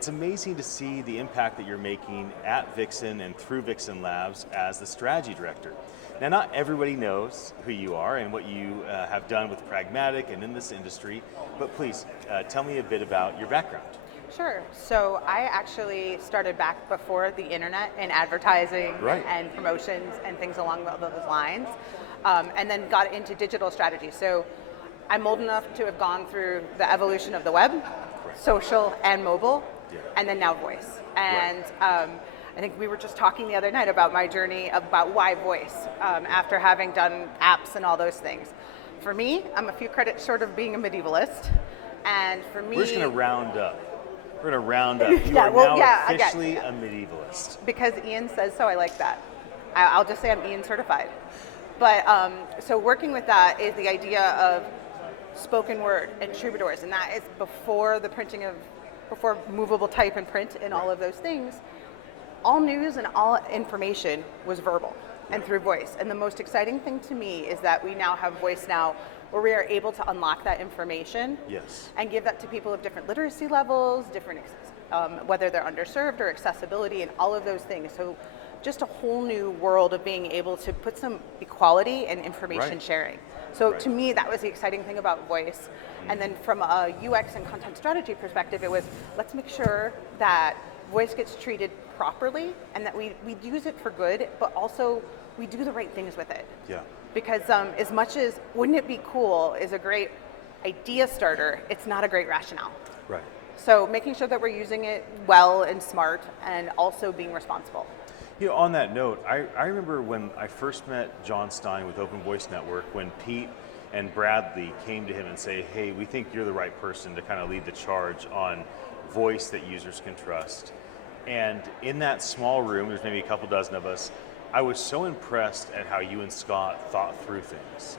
It's amazing to see the impact that you're making at Vixen and through Vixen Labs as the strategy director. Now, not everybody knows who you are and what you have done with Pragmatic and in this industry, but please tell me a bit about your background. Sure. So I actually started back before the internet in advertising Right. and promotions and things along those lines, and then got into digital strategy. So I'm old enough to have gone through the evolution of the web, social and mobile, and then now voice. And I think we were just talking the other night about my journey about why voice, after having done apps and all those things. For me, I'm a few credits short of being a medievalist, and for me... We're just going to round up. We're going to round up. You Yeah, are well, now yeah, officially a medievalist. Because Ian says so, I like that. I'll just say I'm Ian certified. But so working with that is the idea of spoken word and troubadours, and that is before the printing of, before movable type and print and all of those things. All news and all information was verbal and through voice. And the most exciting thing to me is that we now have voice now where we are able to unlock that information and give that to people of different literacy levels, different whether they're underserved or accessibility and all of those things. So just a whole new world of being able to put some equality and information sharing. So to me, that was the exciting thing about voice. And then from a UX and content strategy perspective, it was, let's make sure that voice gets treated properly and that we use it for good, but also we do the right things with it. Yeah. Because as much as wouldn't it be cool is a great idea starter, it's not a great rationale. Right. So making sure that we're using it well and smart and also being responsible. You know, on that note, I remember when I first met John Stein with Open Voice Network, when Pete and Bradley came to him and say, hey, we think you're the right person to kind of lead the charge on voice that users can trust. And in that small room, there's maybe a couple dozen of us, I was so impressed at how you and Scott thought through things.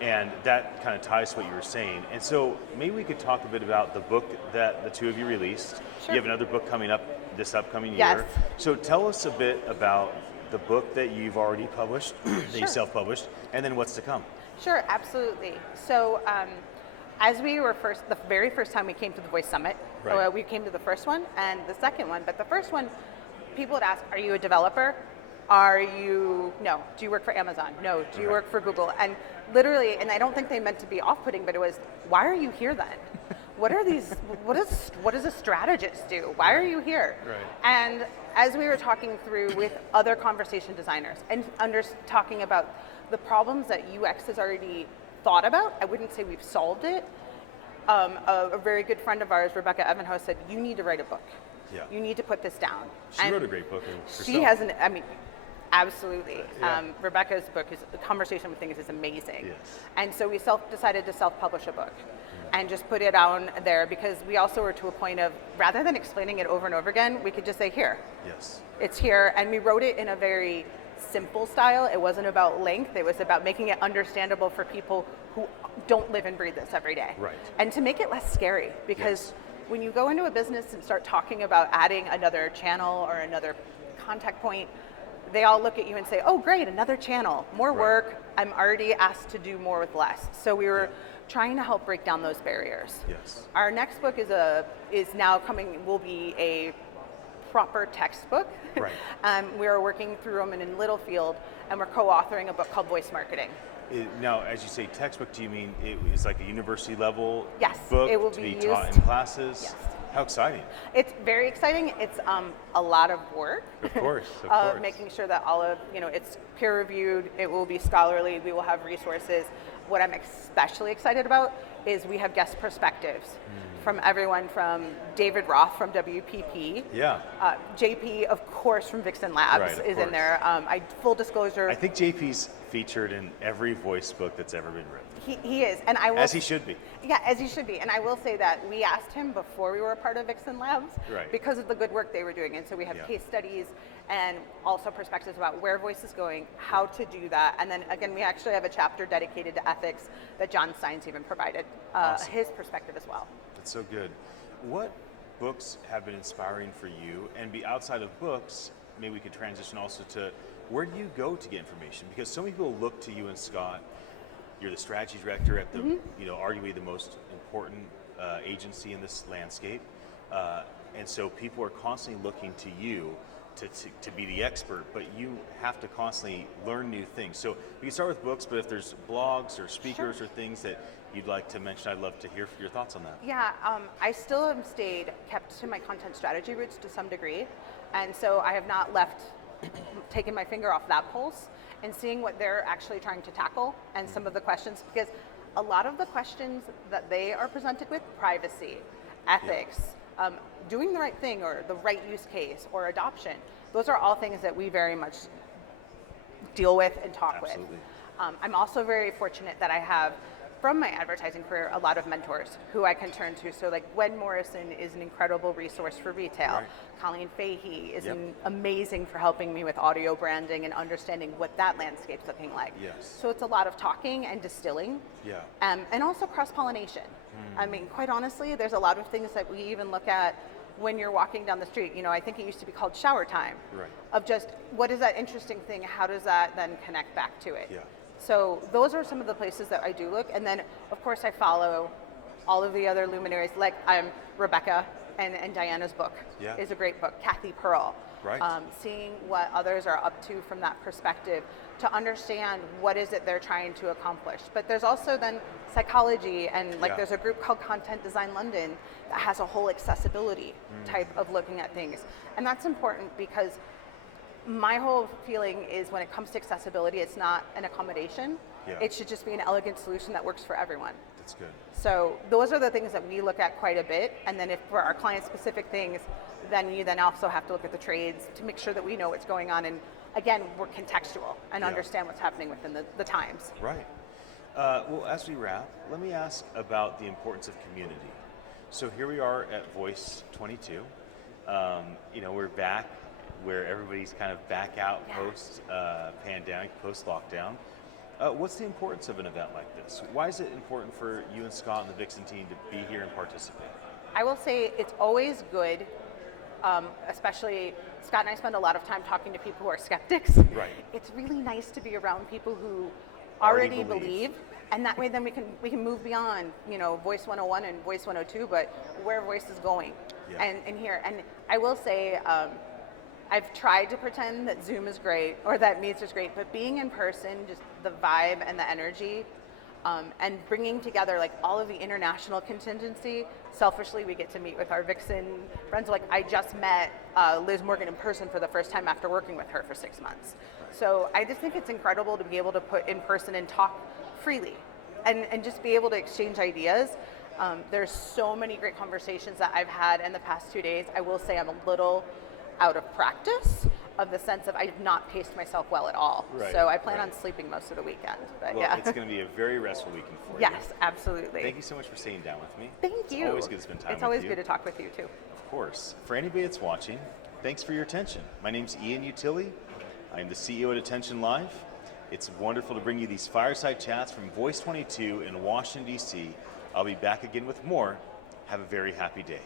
And that kind of ties to what you were saying. And so maybe we could talk a bit about the book that the two of you released. Sure. You have another book coming up this upcoming year. Yes. So tell us a bit about the book that you've already published, that you self-published, and then what's to come. Sure, absolutely. So as we were the very first time we came to the Voice Summit, we came to the first one and the second one, but the first one, people would ask, are you a developer? No. Do you work for Amazon? No. Do you work for Google? And literally, and I don't think they meant to be off-putting, but it was, why are you here then? What are these, what does a strategist do? Why are you here? Right. And as we were talking through with other conversation designers and talking about the problems that UX has already thought about, I wouldn't say we've solved it. A very good friend of ours, Rebecca Evanhouse, said, you need to write a book. Yeah. You need to put this down. She wrote a great book herself. She has absolutely. Yeah. Rebecca's book, The Conversation with Things, is amazing. Yes. And so we decided to self-publish a book and just put it on there because we also were to a point of, rather than explaining it over and over again, we could just say, here. Yes. It's here. And we wrote it in a very simple style. It wasn't about length. It was about making it understandable for people who don't live and breathe this every day. Right. And to make it less scary, because when you go into a business and start talking about adding another channel or another contact point, they all look at you and say, oh great, another channel, more work, I'm already asked to do more with less. So we were trying to help break down those barriers. Yes. Our next book is now coming, will be a proper textbook. Right. We are working through them in Littlefield, and we're co-authoring a book called Voice Marketing. Now, as you say textbook, do you mean it's like a university level book it will to be be taught in classes? Yes. How exciting. It's very exciting. It's a lot of work. Of course, of course. Making sure that all of, it's peer reviewed, it will be scholarly, we will have resources. What I'm especially excited about is we have guest perspectives from everyone from David Roth from WPP. Yeah. JP, of course, from Vixen Labs is in there. Full disclosure. I think JP's featured in every voice book that's ever been written. He is, and I will. As he should be. Yeah, as he should be. And I will say that we asked him before we were a part of Vixen Labs because of the good work they were doing. And so we have case studies and also perspectives about where voice is going, how to do that. And then again, we actually have a chapter dedicated to ethics that John Stein's even provided his perspective as well. That's so good. What books have been inspiring for you? And outside of books, maybe we could transition also to where do you go to get information? Because so many people look to you and Scott. You're the strategy director at the, arguably the most important agency in this landscape. And so people are constantly looking to you to be the expert, but you have to constantly learn new things. So we can start with books, but if there's blogs or speakers or things that you'd like to mention, I'd love to hear your thoughts on that. Yeah, I still have kept to my content strategy roots to some degree. And so I have not taken my finger off that pulse and seeing what they're actually trying to tackle and some of the questions, because a lot of the questions that they are presented with, privacy, ethics, doing the right thing or the right use case or adoption, those are all things that we very much deal with and talk with. I'm also very fortunate that I have, from my advertising career, a lot of mentors who I can turn to. So like Gwen Morrison is an incredible resource for retail. Right. Colleen Fahey is amazing for helping me with audio branding and understanding what that landscape's looking like. Yes. So it's a lot of talking and distilling. Yeah. And also cross-pollination. I mean, quite honestly, there's a lot of things that we even look at when you're walking down the street. You know, I think it used to be called shower time. Right. Of just, what is that interesting thing? How does that then connect back to it? Yeah. So those are some of the places that I do look. And then, of course, I follow all of the other luminaries. Like Rebecca and Diana's book is a great book. Kathy Pearl. Right. Seeing what others are up to from that perspective to understand what is it they're trying to accomplish. But there's also then psychology, and there's a group called Content Design London that has a whole accessibility type of looking at things. And that's important because my whole feeling is when it comes to accessibility, it's not an accommodation. It should just be an elegant solution that works for everyone. That's good. So those are the things that we look at quite a bit. And then if for our client-specific things, then you then also have to look at the trades to make sure that we know what's going on. And again, we're contextual and understand what's happening within the times. Right. Well, as we wrap, let me ask about the importance of community. So here we are at Voice 22. You know, we're back where everybody's kind of back out post-pandemic, post-lockdown. What's the importance of an event like this? Why is it important for you and Scott and the Vixen team to be here and participate? I will say it's always good, especially Scott and I spend a lot of time talking to people who are skeptics. Right. It's really nice to be around people who already believe, and that way then we can move beyond, you know, Voice 101 and Voice 102, but where Voice is going and here. And I will say, I've tried to pretend that Zoom is great or that Meets is great, but being in person, just the vibe and the energy, and bringing together like all of the international contingency. Selfishly, we get to meet with our Vixen friends. Like I just met Liz Morgan in person for the first time after working with her for 6 months. So I just think it's incredible to be able to put in person and talk freely and just be able to exchange ideas. There's so many great conversations that I've had in the past 2 days. I will say I'm a little out of practice of the sense of I did not pace myself well at all. Right, so I plan on sleeping most of the weekend. But well, it's going to be a very restful weekend for you. Yes, absolutely. Thank you so much for sitting down with me. Thank you. It's always good to spend time with you. It's always good to talk with you too. Of course. For anybody that's watching, thanks for your attention. My name's Ian Utile. I'm the CEO at attn.live. It's wonderful to bring you these fireside chats from Voice 22 in Washinton D.C. I'll be back again with more. Have a very happy day.